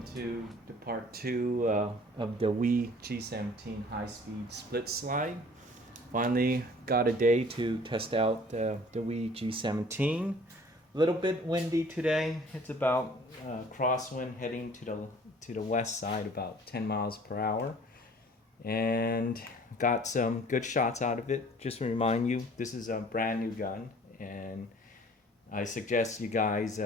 welcome to the part 2 of the WE G17 high-speed split slide. Finally got a day to test out the WE G17. A little bit windy today. It's about crosswind heading to the west side, about 10 miles per hour. And got some good shots out of it. Just to remind you, this is a brand new gun, and I suggest you guys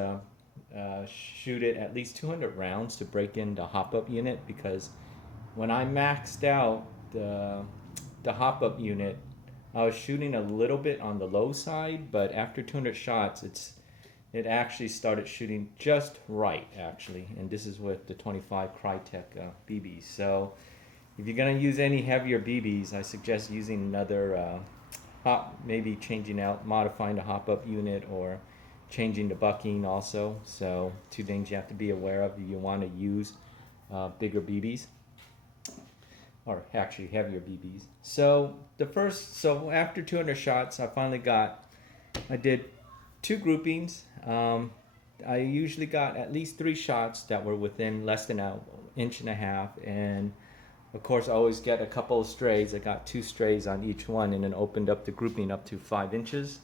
shoot it at least 200 rounds to break in the hop-up unit, because when I maxed out the hop-up unit, I was shooting a little bit on the low side, but after 200 shots, it actually started shooting just right, actually. And this is with the 25 Crytek BBs. So if you're gonna use any heavier BBs, I suggest using another maybe changing out, modifying the hop-up unit, or changing the bucking also. So two things you have to be aware of if you want to use bigger BBs, or actually heavier BBs. So after 200 shots, I did 2 groupings. I usually got at least 3 shots that were within less than an inch and a half, and of course I always get a couple of strays. I got 2 strays on each one, and then opened up the grouping up to 5 inches.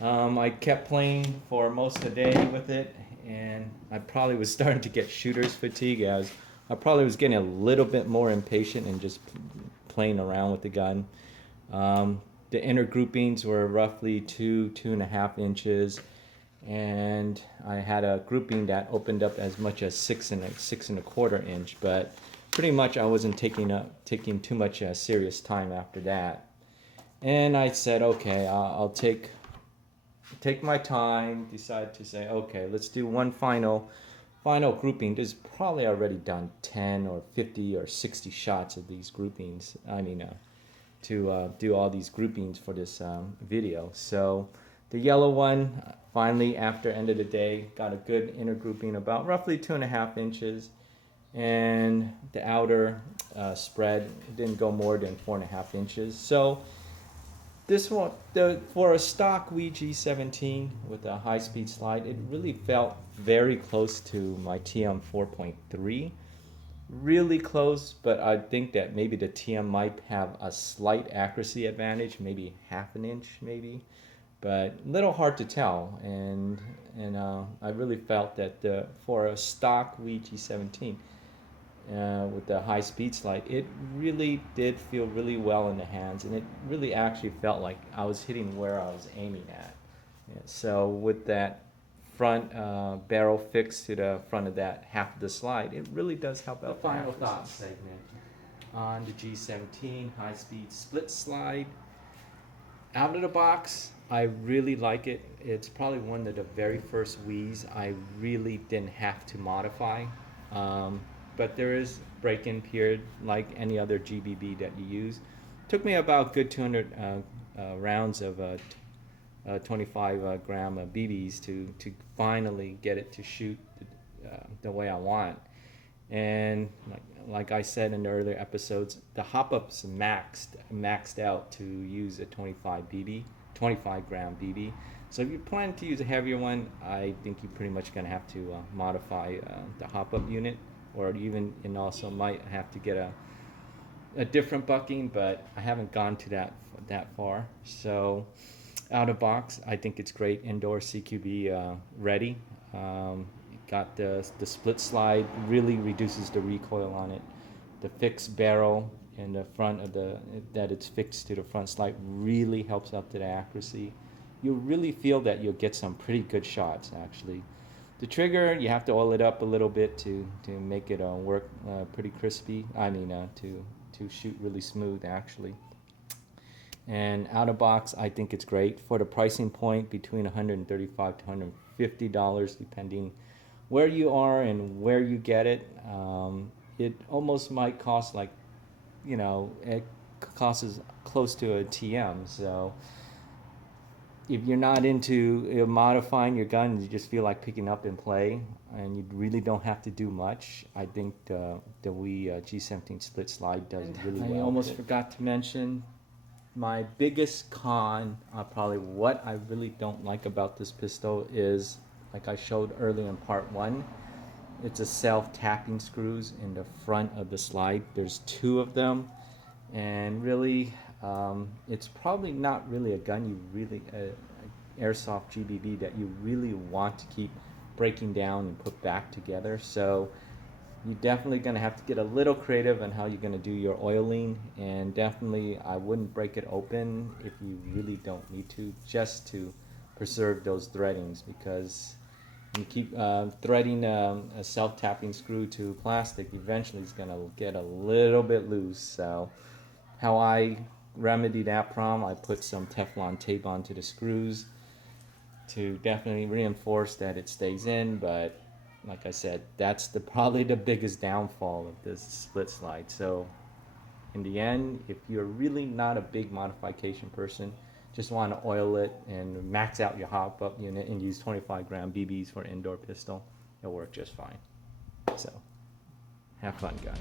I kept playing for most of the day with it, and I probably was starting to get shooter's fatigue. I probably was getting a little bit more impatient and just playing around with the gun. The inner groupings were roughly 2.5 inches, and I had a grouping that opened up as much as 6.25 inch, but pretty much I wasn't taking too much serious time after that. And I said, okay, I'll take my time, decide to say, okay, let's do one final grouping. There's probably already done 10 or 50 or 60 shots of these groupings. To do all these groupings for this video. So the yellow one, finally, after end of the day, got a good inner grouping about roughly 2.5 inches, and the outer spread didn't go more than 4.5 inches. So this one, for a stock WE G17 with a high-speed slide, it really felt very close to my TM 4.3. Really close, but I think that maybe the TM might have a slight accuracy advantage, maybe half an inch, maybe, but a little hard to tell. And I really felt that for a stock WE G17 with the high speed slide, it really did feel really well in the hands, and it really actually felt like I was hitting where I was aiming at. And so with that front barrel fixed to the front of that half of the slide, it really does help out. The final thoughts segment on the G17 high-speed split slide. Out of the box, I really like it. It's probably one of the very first WEs I really didn't have to modify. But there is break-in period like any other GBB that you use. Took me about good 200 rounds of 25 gram BBs to finally get it to shoot the way I want. And like I said in the earlier episodes, the hop-ups maxed out to use a 25 gram BB. So if you plan to use a heavier one, I think you're pretty much going to have to modify the hop-up unit, or even, and also might have to get a different bucking, but I haven't gone to that far. So out of box, I think it's great. Indoor CQB ready. Got the split slide, really reduces the recoil on it. The fixed barrel in the front of that it's fixed to the front slide really helps up to the accuracy. You'll really feel that you'll get some pretty good shots, actually. The trigger, you have to oil it up a little bit to make it work pretty crispy. To shoot really smooth, actually. And out of box, I think it's great for the pricing point, between $135 to $150, depending where you are and where you get it. It almost might cost it costs close to a TM. So if you're not into modifying your gun, you just feel like picking up and play, and you really don't have to do much, I think the WE G17 split slide does really well. I almost forgot to mention my biggest con, probably what I really don't like about this pistol, is, like I showed early in part 1, it's a self-tapping screws in the front of the slide. There's 2 of them, and really it's probably not really a gun you really airsoft GBB that you really want to keep breaking down and put back together. So you're definitely going to have to get a little creative on how you're going to do your oiling, and definitely I wouldn't break it open if you really don't need to, just to preserve those threadings, because you keep threading a self-tapping screw to plastic, eventually it's going to get a little bit loose. So how I remedy that problem, I put some Teflon tape onto the screws to definitely reinforce that it stays in. But like I said, that's probably the biggest downfall of this split slide. So in the end, if you're really not a big modification person, just want to oil it and max out your hop-up unit and use 25 gram BBs for indoor pistol, it'll work just fine. So have fun, guys.